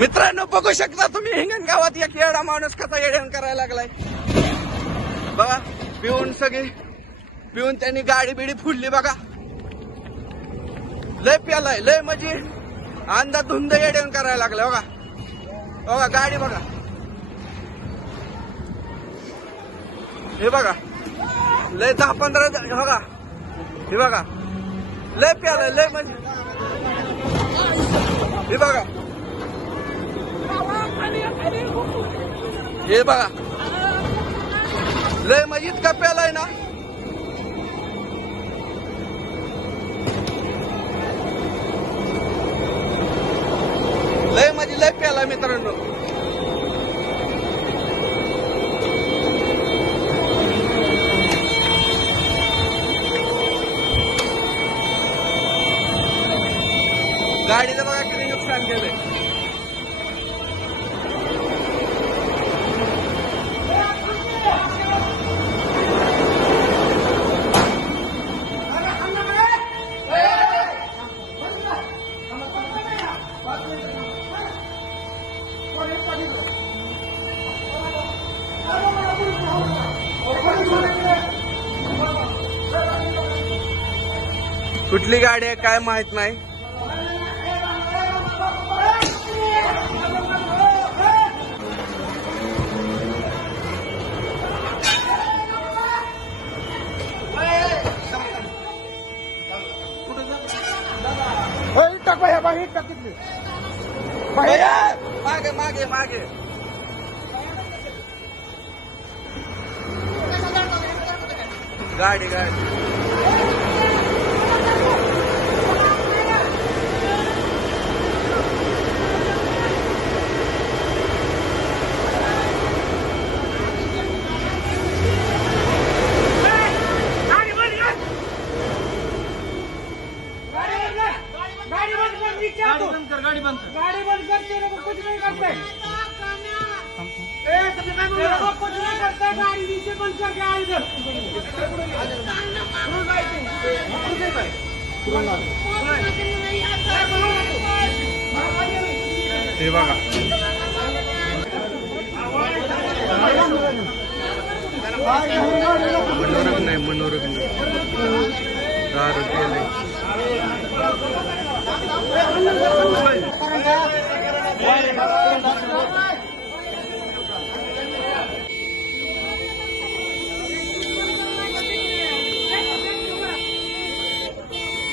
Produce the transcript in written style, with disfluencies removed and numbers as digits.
मित्रांनो बघू शकता तुम्ही हिंगणगावात एक येडा माणूस कसा येड्यान करायला लागलाय बघा. पिऊन त्यांनी गाडी बिडी फुडली बघा. लय प्यालाय लय म्हणजे अंदा धुंद येड्यान करायला लागलाय बघा. बघा गाडी बघा हे बघा लय 10-15 बघा हे बघा लय प्यालाय लय म्हणजे हे बघा हे बघा लय म्हणजे इतका प्यालाय ना. लय म्हणजे लय प्यालाय मित्रांनो. गाडीचं बघा किती नुकसान केलंय. कुठली गाडी आहे काय माहित नाही. मागे मागे मागे गाडी गाड़ी बंद करते कुछ नहीं करते कुछ नहीं करते गाड़ी नीचे बंद करके आए इधर. हे बघा मनोरंजन नाही मनोरंजन दारू केले.